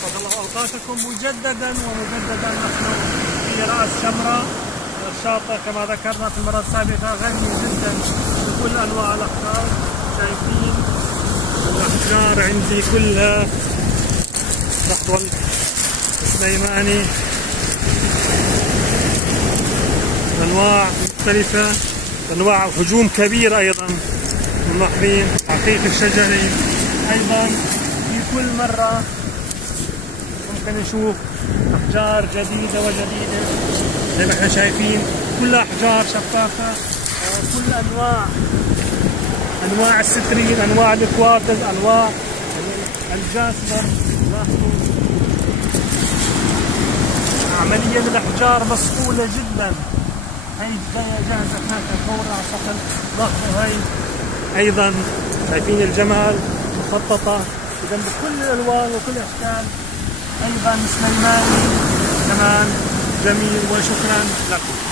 أسعد الله أوقاتكم مجددا ومجددا. نحن في رأس شمرة، الشاطئ كما ذكرنا في المرة السابقة غني جدا بكل أنواع الأخضار. شايفين الأحجار عندي كلها تحضن السليماني، أنواع مختلفة، أنواع هجوم كبير أيضا ملاحظين. عقيق الشجري أيضا في كل مرة ممكن نشوف أحجار جديدة وجديدة زي ما احنا شايفين، كلها أحجار شفافة، كل أنواع السترين، أنواع الكوارتز، أنواع الجاسبر. عمليا الأحجار مصقولة جدا، هي جاهزة هناك فورا على سطح ضخم. هي أيضا شايفين الجمال مخططة إذا بكل الألوان وكل الأشكال. أيضا سليماني كمان جميل، وشكرا لكم.